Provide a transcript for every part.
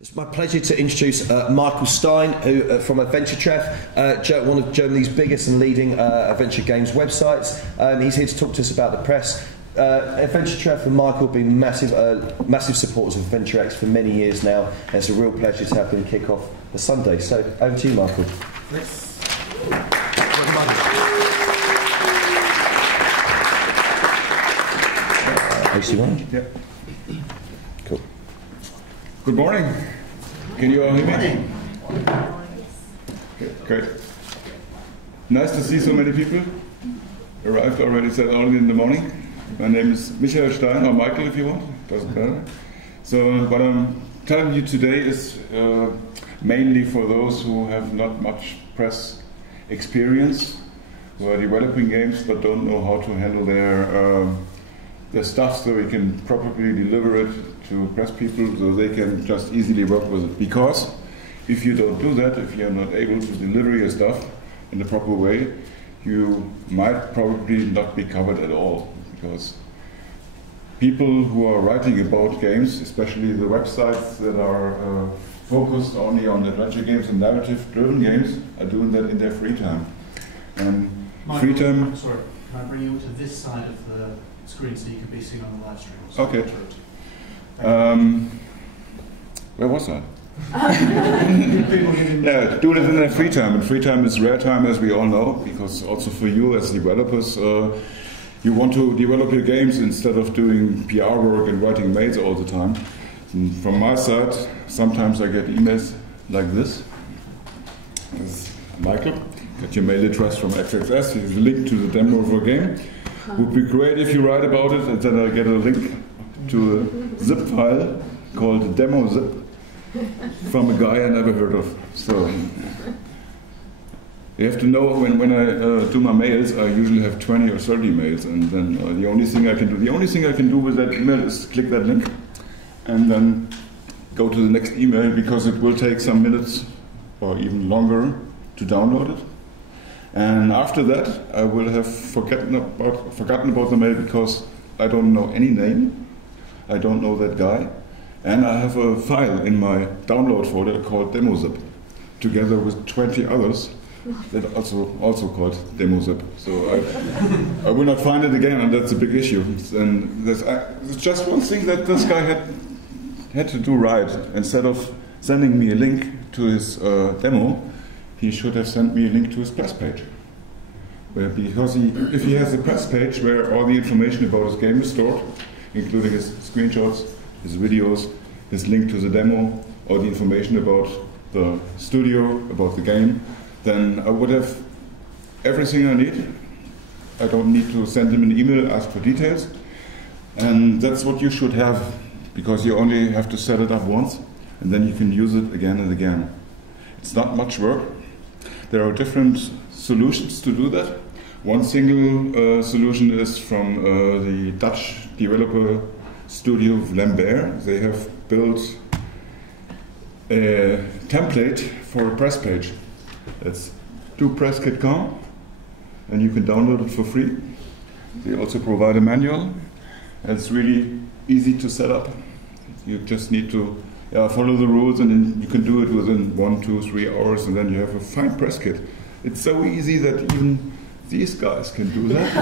It's my pleasure to introduce Michael Stein, who, from Adventure-Treff, one of Germany's biggest and leading adventure games websites. He's here to talk to us about the press. Adventure-Treff and Michael have been massive supporters of AdventureX for many years now, and it's a real pleasure to have him kick off the Sunday. So, over to you, Michael. Thanks. AC1? Yeah. Cool. Good morning. Can you all hear me? Okay, great. Nice to see so many people. Arrived already, said early in the morning. My name is Michael Stein, or Michael if you want, doesn't matter. So what I'm telling you today is mainly for those who have not much press experience, who are developing games but don't know how to handle their stuff so we can properly deliver it to press people so they can just easily work with it. Because if you don't do that, if you're not able to deliver your stuff in the proper way, you might probably not be covered at all. Because people who are writing about games, especially the websites that are focused only on adventure games and narrative-driven games, are doing that in their free time. And Michael, free time... Sorry, can I bring you to this side of the screen so you can be seen on the live stream? Okay. Where was I? Yeah, do it in their free time. And free time is rare time, as we all know, because also for you as developers, you want to develop your games instead of doing PR work and writing mails all the time. And from my side, sometimes I get emails like this. This is Michael. Get your mail address from XXS. Here's a link to the demo of a game. Would be great if you write about it, and then I get a link to a zip file called demo zip from a guy I never heard of. So you have to know when I do my mails, I usually have 20 or 30 mails, and then the only thing I can do with that email is click that link and then go to the next email, because it will take some minutes or even longer to download it. And after that, I will have forgotten about the mail, because I don't know any name, I don't know that guy, and I have a file in my download folder called demozip, together with 20 others that also called demozip. So I will not find it again, and that's a big issue. And there's just one thing that this guy had to do right. Instead of sending me a link to his demo, he should have sent me a link to his press page. Because if he has a press page where all the information about his game is stored, including his screenshots, his videos, his link to the demo, all the information about the studio, about the game, then I would have everything I need. I don't need to send him an email, ask for details. And that's what you should have, because you only have to set it up once, and then you can use it again and again. It's not much work. There are different solutions to do that. One single solution is from the Dutch developer studio Lambert. They have built a template for a press page. It's dopresskit.com, and you can download it for free. They also provide a manual. It's really easy to set up. You just need to follow the rules, and then you can do it within 1, 2, 3 hours, and then you have a fine press kit. It's so easy that even these guys can do that.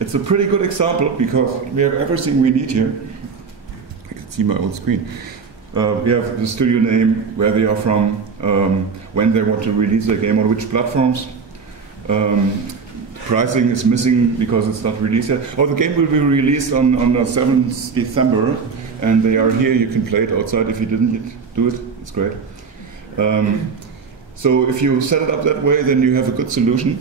It's a pretty good example, because we have everything we need here. I can see my own screen. We have the studio name, where they are from, when they want to release their game, on which platforms. Pricing is missing because it's not released yet. Oh, the game will be released on the 7th December, and they are here. You can play it outside if you didn't yet do it. It's great. So if you set it up that way, then you have a good solution.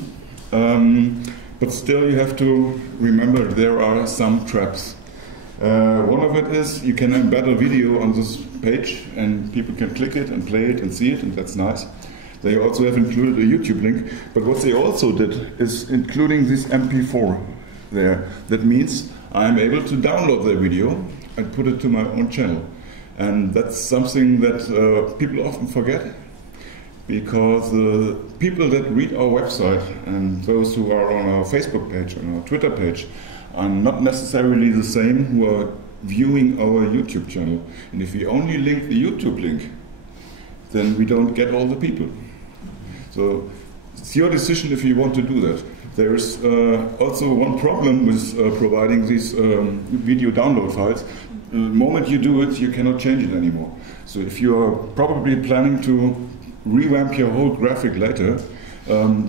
But still, you have to remember there are some traps. One of it is you can embed a video on this page, and people can click it and play it and see it, and that's nice. They also have included a YouTube link, but what they also did is including this MP4 there. That means I'm able to download their video and put it to my own channel. And that's something that people often forget, because the people that read our website and those who are on our Facebook page, on our Twitter page, are not necessarily the same who are viewing our YouTube channel. And if we only link the YouTube link, then we don't get all the people. So it's your decision if you want to do that. There is also one problem with providing these video download files. The moment you do it, you cannot change it anymore. So if you are probably planning to revamp your whole graphic later,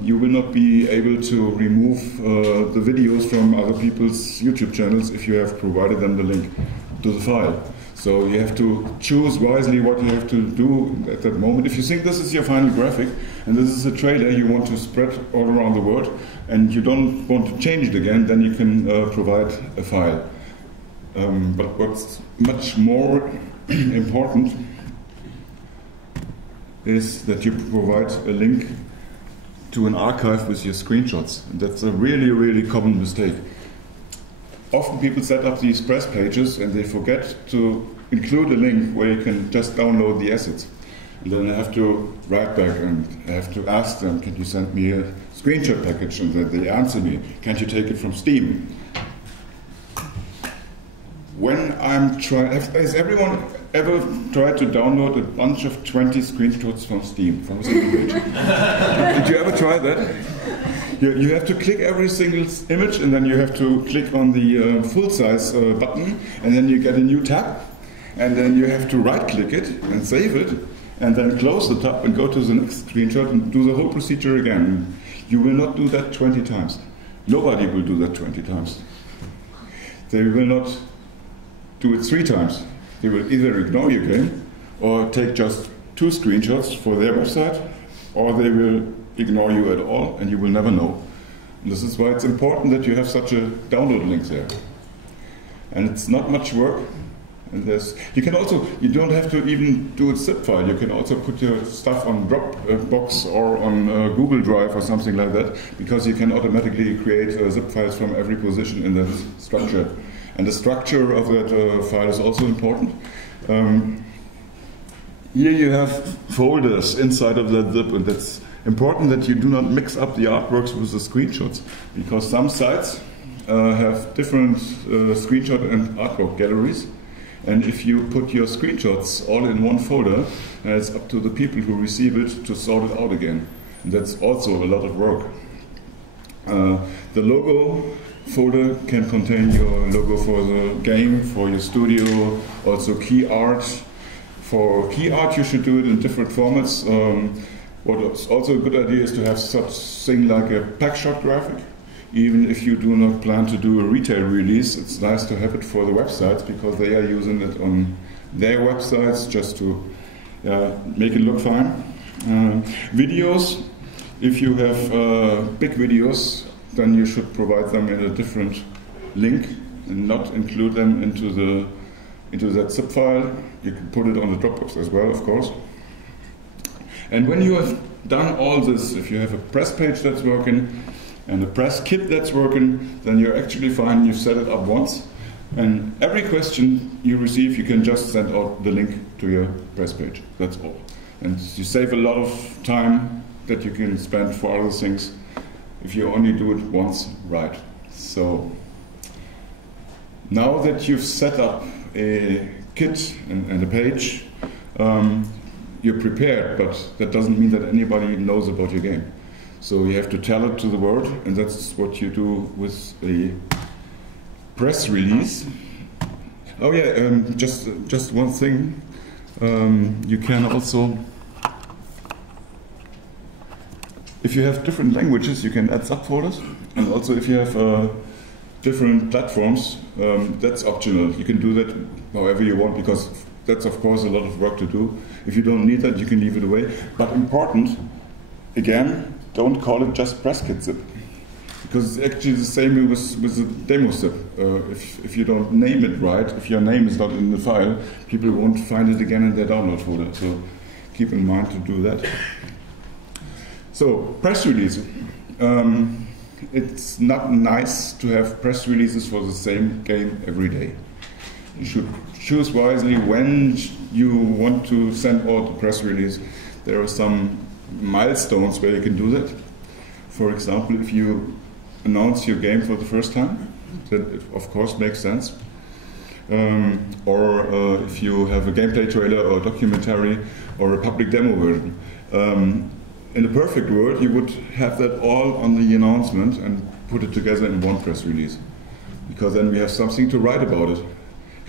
you will not be able to remove the videos from other people's YouTube channels if you have provided them the link to the file. So you have to choose wisely what you have to do at that moment. If you think this is your final graphic and this is a trailer you want to spread all around the world and you don't want to change it again, then you can provide a file. But what's much more important is that you provide a link to an archive with your screenshots. And that's a really, really common mistake. Often people set up these press pages and they forget to include a link where you can just download the assets. And then I have to write back and I have to ask them, can you send me a screenshot package? And then they answer me, can't you take it from Steam? When I'm trying, has everyone ever tried to download a bunch of 20 screenshots from Steam, from a single page? Did you ever try that? You have to click every single image and then you have to click on the full-size button and then you get a new tab and then you have to right-click it and save it and then close the tab and go to the next screenshot and do the whole procedure again. You will not do that 20 times. Nobody will do that 20 times. They will not do it 3 times. They will either ignore you again or take just 2 screenshots for their website, or they will ignore you at all and you will never know. And this is why it's important that you have such a download link there. And it's not much work. And you can also, you don't have to even do a zip file. You can also put your stuff on Dropbox or on Google Drive or something like that, because you can automatically create zip files from every position in the structure. And the structure of that file is also important. Here you have folders inside of that zip, and that's important that you do not mix up the artworks with the screenshots, because some sites have different screenshot and artwork galleries. And if you put your screenshots all in one folder, it's up to the people who receive it to sort it out again. And that's also a lot of work. The logo folder can contain your logo for the game, for your studio, also key art. For key art you should do it in different formats. What's also a good idea is to have such thing like a packshot graphic. Even if you do not plan to do a retail release, it's nice to have it for the websites, because they are using it on their websites just to make it look fine. Videos, if you have big videos, then you should provide them in a different link and not include them into that zip file. You can put it on the Dropbox as well, of course. And when you have done all this, if you have a press page that's working and a press kit that's working, then you're actually fine. You've set it up once, and every question you receive, you can just send out the link to your press page. That's all. And you save a lot of time that you can spend for other things if you only do it once right. So now that you've set up a kit and a page, you're prepared, but that doesn't mean that anybody knows about your game. So you have to tell it to the world, and that's what you do with a press release. Oh yeah, just one thing. You can also, if you have different languages, you can add subfolders, and also if you have different platforms, that's optional. You can do that however you want, because that's of course a lot of work to do. If you don't need that, you can leave it away. But important, again, don't call it just press kit zip, because it's actually the same with the demo zip. If you don't name it right, if your name is not in the file, people won't find it again in their download folder. So keep in mind to do that. So, press release. It's not nice to have press releases for the same game every day. You should choose wisely when you want to send out a press release. There are some milestones where you can do that. For example, if you announce your game for the first time, that of course makes sense. Or if you have a gameplay trailer or a documentary or a public demo version. In a perfect world, you would have that all on the announcement and put it together in one press release. Because then we have something to write about it.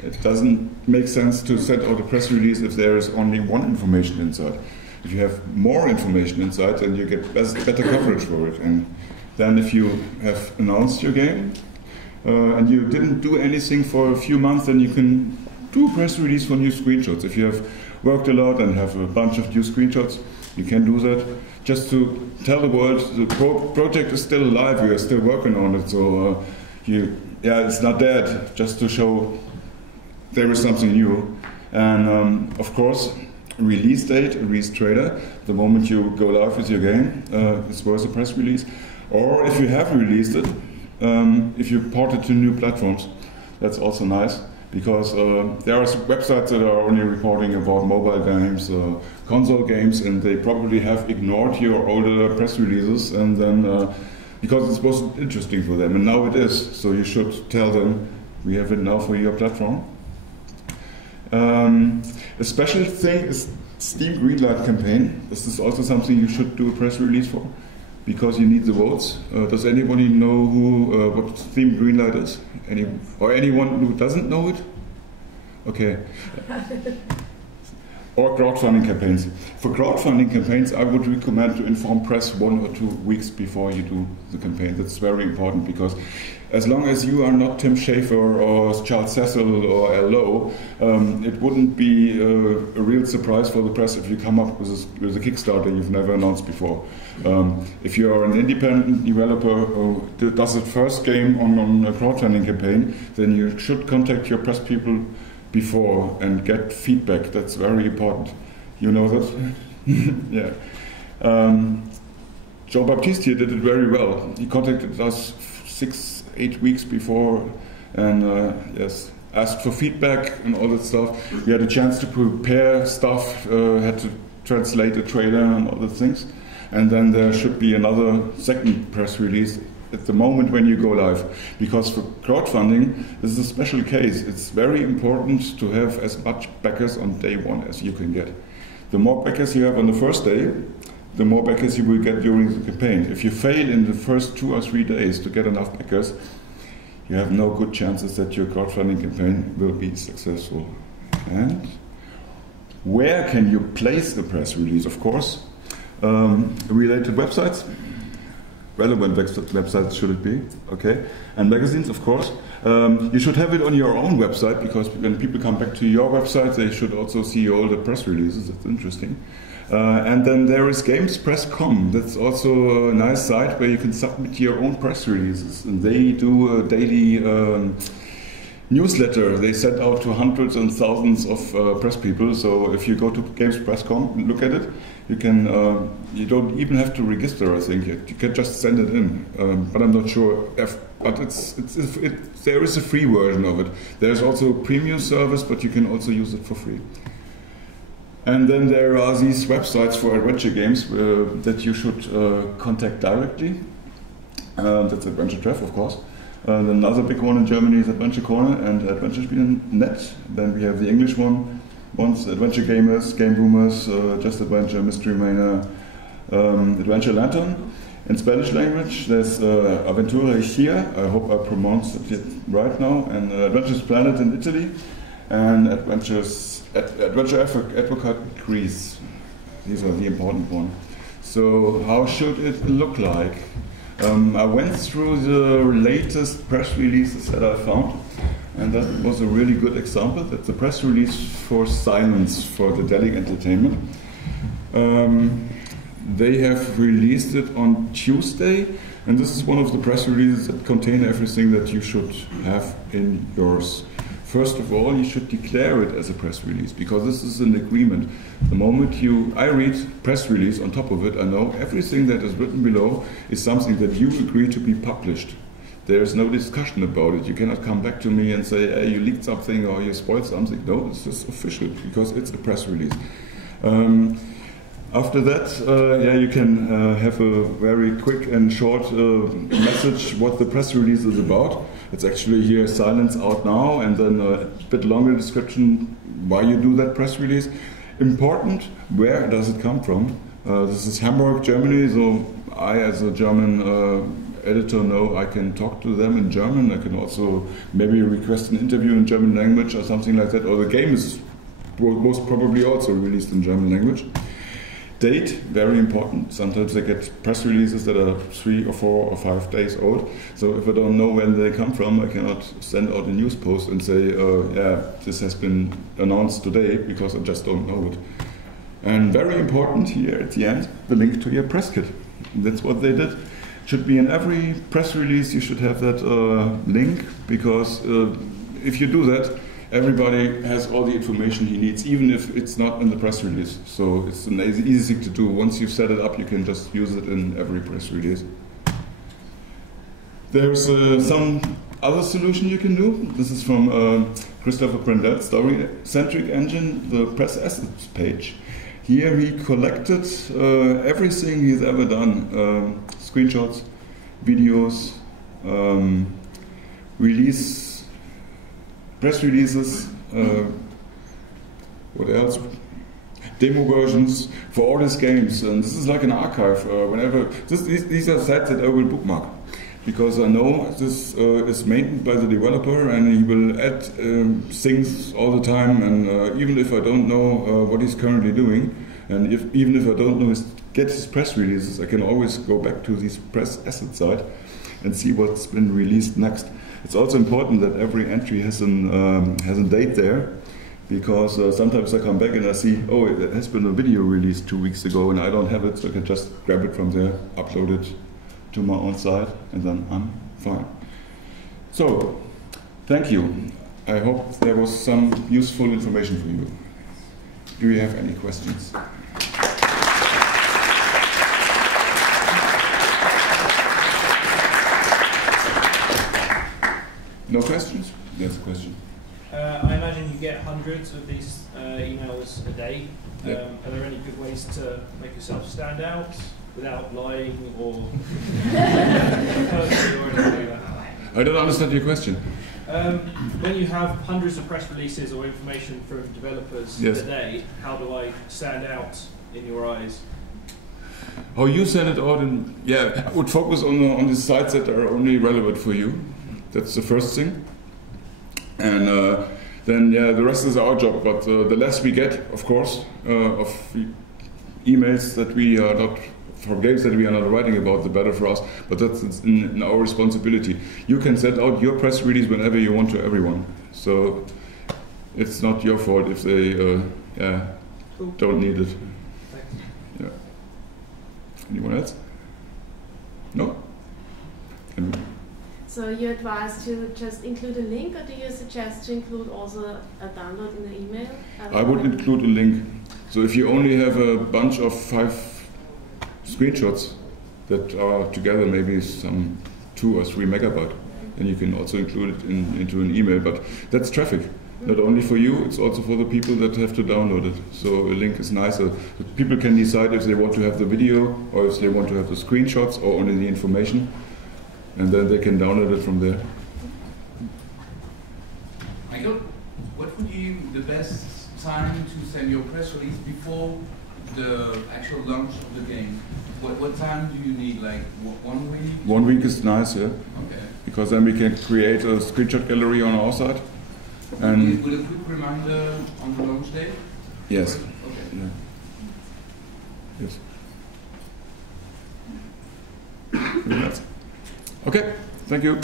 It doesn't make sense to send out a press release if there is only one information inside. If you have more information inside, then you get better coverage for it. And then if you have announced your game, and you didn't do anything for a few months, then you can do a press release for new screenshots. If you have worked a lot and have a bunch of new screenshots, you can do that just to tell the world the project is still alive, we are still working on it. So it's not dead, just to show there is something new. And of course, release date, release trailer, the moment you go live with your game, it's worth a press release. Or if you have released it, if you port it to new platforms, that's also nice, because there are websites that are only reporting about mobile games, console games, and they probably have ignored your older press releases, and then because it wasn't interesting for them, and now it is, so you should tell them, we have it now for your platform. A special thing is Steam Greenlight campaign. This is also something you should do a press release for, because you need the votes. Does anybody know what Steam Greenlight is? Or anyone who doesn't know it? Okay. Or crowdfunding campaigns. For crowdfunding campaigns, I would recommend to inform press 1 or 2 weeks before you do the campaign. That's very important, because as long as you are not Tim Schafer or Charles Cecil or LO, it wouldn't be a real surprise for the press if you come up with a Kickstarter you've never announced before. If you are an independent developer who does the first game on a crowdfunding campaign, then you should contact your press people before and get feedback. That's very important. You know that? Yeah. Joe Baptiste here did it very well. He contacted us 6-8 weeks before and asked for feedback and all that stuff. We had a chance to prepare stuff, had to translate a trailer and all the things. And then there should be another second press release at the moment when you go live. Because for crowdfunding, this is a special case. It's very important to have as much backers on day one as you can get. The more backers you have on the first day, the more backers you will get during the campaign. If you fail in the first 2 or 3 days to get enough backers, you have no good chances that your crowdfunding campaign will be successful. And where can you place a press release? Of course, related websites, relevant websites should it be, okay? And magazines, of course. You should have it on your own website, because when people come back to your website, they should also see all the press releases. That's interesting. And then there is GamesPress.com. That's also a nice site where you can submit your own press releases. And they do a daily newsletter. They send out to hundreds and thousands of press people. So if you go to GamesPress.com and look at it, you can. You don't even have to register. I think you can just send it in. But I'm not sure. But there is a free version of it. There's also a premium service, but you can also use it for free. And then there are these websites for adventure games that you should contact directly. That's Adventure-Treff, of course. Another big one in Germany is Adventure Corner and Adventure-Spielen.net. Then we have the English ones, Adventure Gamers, Game Boomers, Just Adventure, Mystery Mania, Adventure Lantern. In Spanish language, there's Adventure-Treff, I hope I pronounced it right now, and Adventures Planet in Italy, and Adventure-Treff Advocate Greece. These are the important ones. So how should it look like? I went through the latest press releases that I found, and that was a really good example. That's the press release for Silence for the Delhi Entertainment. They have released it on Tuesday, and this is one of the press releases that contain everything that you should have in yours. First of all, you should declare it as a press release, because this is an agreement. The moment I read press release on top of it, I know everything that is written below is something that you agree to be published. There is no discussion about it. You cannot come back to me and say, hey, you leaked something or you spoiled something. No, it's just official, because it's a press release. After that, you can have a very quick and short message what the press release is about. It's actually here, silence out now, and then a bit longer description why you do that press release. Important, where does it come from? This is Hamburg, Germany, so I, as a German editor, know I can talk to them in German. I can also maybe request an interview in German language or something like that, or the game is most probably also released in German language. Date, very important. Sometimes I get press releases that are 3 or 4 or 5 days old. So if I don't know when they come from, I cannot send out a news post and say, yeah, this has been announced today, because I just don't know it. And very important here at the end, the link to your press kit. That's what they did. Should be in every press release, you should have that link, because if you do that, everybody has all the information he needs, even if it's not in the press release. So it's an easy thing to do. Once you've set it up, you can just use it in every press release. There's some other solution you can do. This is from Christopher Prendel's story-centric engine, the press assets page. Here he collected everything he's ever done, screenshots, videos, press releases, what else? Demo versions for all these games, and this is like an archive. These are sites that I will bookmark, because I know this is maintained by the developer, and he will add things all the time. And even if I don't know what he's currently doing, and even if I don't know get his press releases, I can always go back to this press asset site and see what's been released next. It's also important that every entry has a date there, because sometimes I come back and I see, oh, it has been a video released 2 weeks ago and I don't have it, so I can just grab it from there, upload it to my own site, and then I'm fine. So, thank you. I hope there was some useful information for you. Do you have any questions? No questions? There's a question. I imagine you get hundreds of these emails a day. Yep. Are there any good ways to make yourself stand out without lying or personally or anything like that? I don't understand your question. When you have hundreds of press releases or information from developers Yes. a day, how do I stand out in your eyes? How you send it out, and I would focus on the sites that are only relevant for you. That's the first thing. And then the rest is our job. But the less we get, of course, of emails that we are not, from games that we are not writing about, the better for us. But that's in our responsibility. You can send out your press release whenever you want to everyone. So it's not your fault if they Cool. don't need it. Thanks. Yeah. Anyone else? No? So you advise to just include a link, or do you suggest to include also a download in the email? I would include a link. So if you only have a bunch of 5 screenshots that are together maybe some 2 or 3 megabyte, then you can also include it into an email. But that's traffic. Not only for you, it's also for the people that have to download it. So a link is nicer. People can decide if they want to have the video, or if they want to have the screenshots, or only the information. And then they can download it from there. Michael, what would be the best time to send your press release before the actual launch of the game? What time do you need? Like 1 week? 1 week is nice, yeah. Okay. Because then we can create a screenshot gallery on our site. And With a quick reminder on the launch day? yes. Okay. Yeah. Yes. Anything else? Okay, thank you.